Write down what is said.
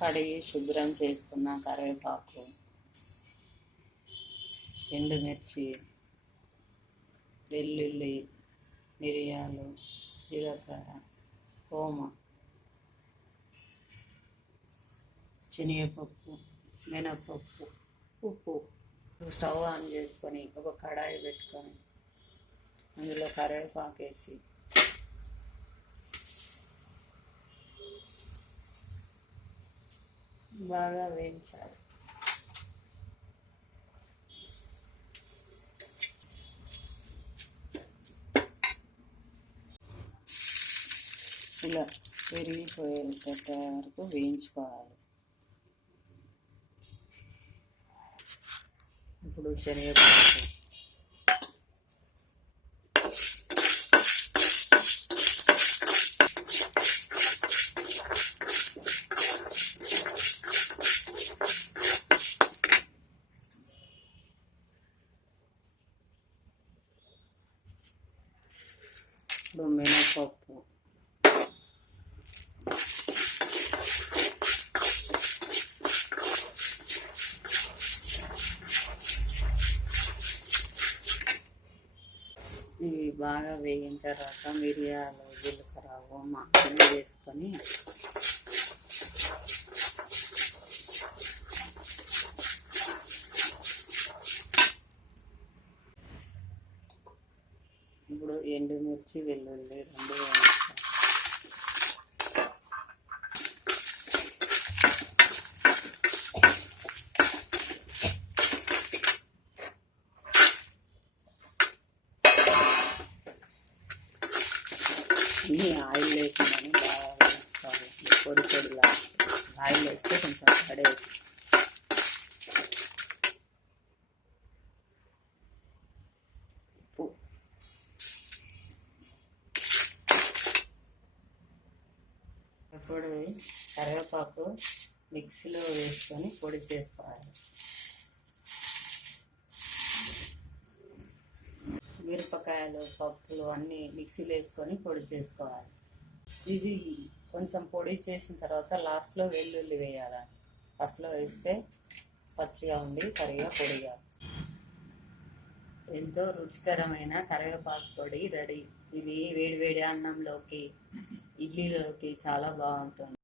కడిగి శుభ్రం చేసుకున్న కరివేపాకు, ఎండుమిర్చి, వెల్లుల్లి, మిరియాలు, జీలకర్ర, ఓమ, శనగపప్పు, మినపప్పు, ఉప్పు. స్టవ్ ఆన్ చేసుకొని ఒక కడాయి పెట్టుకొని అందులో కరివేపాకు వేసి బాగా వేయించాలి. ఇలా విరిగిపోయేంత వరకు వేయించుకోవాలి. ఇప్పుడు శనగపప్పు, ఇప్పుడు మినపప్పు, ఇవి బాగా వేగిన తర్వాత మిరియాలు, జీలకర్ర, ఓమ అన్నీ వేసుకొని ఇప్పుడు ఎండుమిర్చి, వెల్లుల్లి రెండు వేయించాలి. ఈ ఆయిల్ లేకుండానే బాగా వేయించుకోవాలి. పొడి పొడిలా ఆయిల్ వేస్తే కొంచెం పడేసి ఇప్పుడు కరివేపాకు మిక్సీలో వేసుకొని పొడి చేసుకోవాలి. మిరపకాయలు, పప్పులు అన్నీ మిక్సీలో వేసుకొని పొడి చేసుకోవాలి. ఇది కొంచెం పొడి చేసిన తర్వాత లాస్ట్లో వెల్లుల్లి వేయాలండి. ఫస్ట్లో వేస్తే పచ్చిగా ఉండి సరిగా పొడిగా. ఎంతో రుచికరమైన కరివేపాకు పొడి రెడీ. ఇది వేడి వేడి అన్నంలోకి, ఇడ్లీలోకి చాలా బాగుంటుంది.